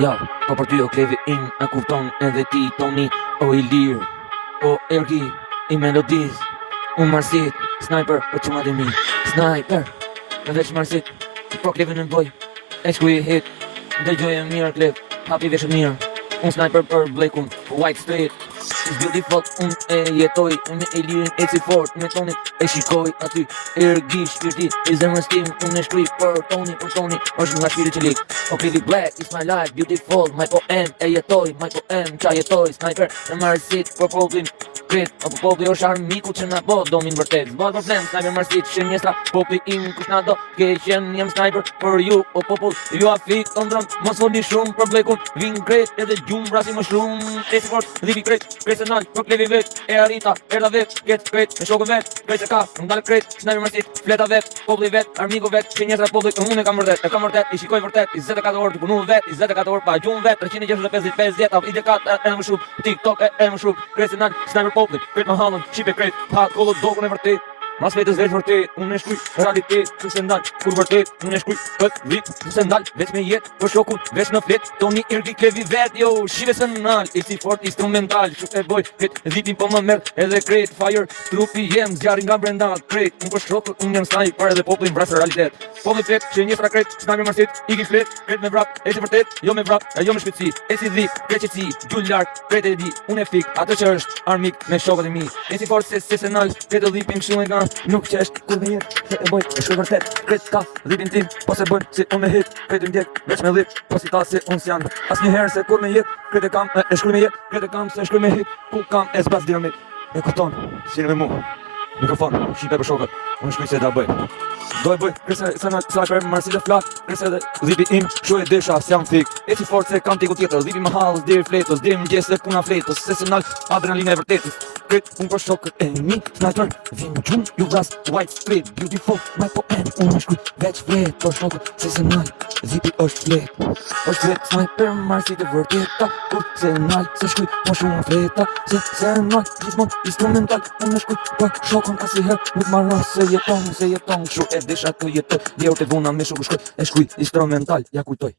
Ja, po për ty o klevi im, e kupton edhe ti toni, o i lirë, o ergi, i melodiz, unë marsit, sniper, për që ma dhe mi, sniper, në veç marsit, po klevi në boj, e shku i hit, dhe gjoj e mirë klev, hapi veshët mirë, unë sniper për blekun, White Street, is beautiful, unë e jetoj, me e lirin e si fort, me toni, e shikoj aty, ergi, shpirti, i zemrës tim, unë e shkruj për toni, është nga shpiri që lik, o klevi black, is my life, beautiful, my poem, e jetoj, my poem, qa jetoj, sniper, në marsit, për poplin, kret, o për popli është armiku që na bo, domin vërtet, zbal problem, sniper marsit, që njëstra, popli im, kush na do, ke qenë jem sniper, për ju, o popull, ju afik, ondron, mos foli shumë, për blekun, vin kret, edhe gjum, brasi më shumë, e si fort, dhivi kret, personal, për klevi vet, e arita, erda vet, get kret, me shokën vet, kret se ka, ndalë kret, sniper marsit, fleta vet, popli vet, armiku vet, që njëstra popli, unë e kam vërtet, i shikoj vërtet, 24 orë të punu vet, 24 orë pa gjum vet, 365 dieta, i dekat, e më shumë, TikTok, e më shumë, kret se nalë, sniper popli, kret më halën, qipe kret, pa kollo dokun e vërtet, mas vetës veç vërtet, unë e shkuj, realitet, që se ndalë, kur vërtet, unë e shkuj, këtë vit, që se ndalë, veç me jetë, për shokun, veç në flet, toni ergi klevi vet, jo, shive se nalë, i si fort instrumental, që e boj, këtë vitin po më merë, edhe kret, fire, trupi jem, zjarin nga brenda, kret, unë për shokun, unë jem sniper, edhe poplin vrasë realitet, popli flet, që njësra kret, sniper marsit, i ki flet, kret me vrap, e si vërtet, jo me vrap, e jo me shpitsi, e si dhip, kret qëtësi, gjull lark, kret e di, unë e fik, atë që është armik me shokët e mi, e si fort se nalë, kret e dhipin kështu e gan, nuk që është kur me jetë, se e boj, e shkoj vërtet, kret ka, dhipin tim, po se bojnë, si unë me hit, kret i mdjek, veç me dhip, po si ta se unë s'janë, as një herë se kur me jetë, kret e kam, e shkruj me jetë, kret e kam, se shkruj me hit, ku kam, e zbas dinamit, e këton, si në me mu, mikrofon, shipe për shokët, unë shkruj se da bëj, do e bëj, kërse se në sniper marsit e flak, kërse dhe dhipi im, shu e desha, s'jam fik, e si fort se kam tiku tjetër, dhipi më halës, diri fletës, diri më gjesë dhe puna fletës, se nalë adrenalina e vërtetës, kret, unë për shokët e mi, sniper, vim gjum, ju vras, White Street, beautiful, my poem, unë shkuj, veç flet, për shokët, se nalë, dhipi është flet, sniper marsit e vërteta, kur se nalë, se shkuj, më shumë fleta, se nalë, gjithmon, instrumental, unë shkuj, për shokën, asiher, nuk marra, se jeton, shu e desha të jetoj, djevë të vuna me shukë shkoj, e shkuj, instrumental, ja kujtoj.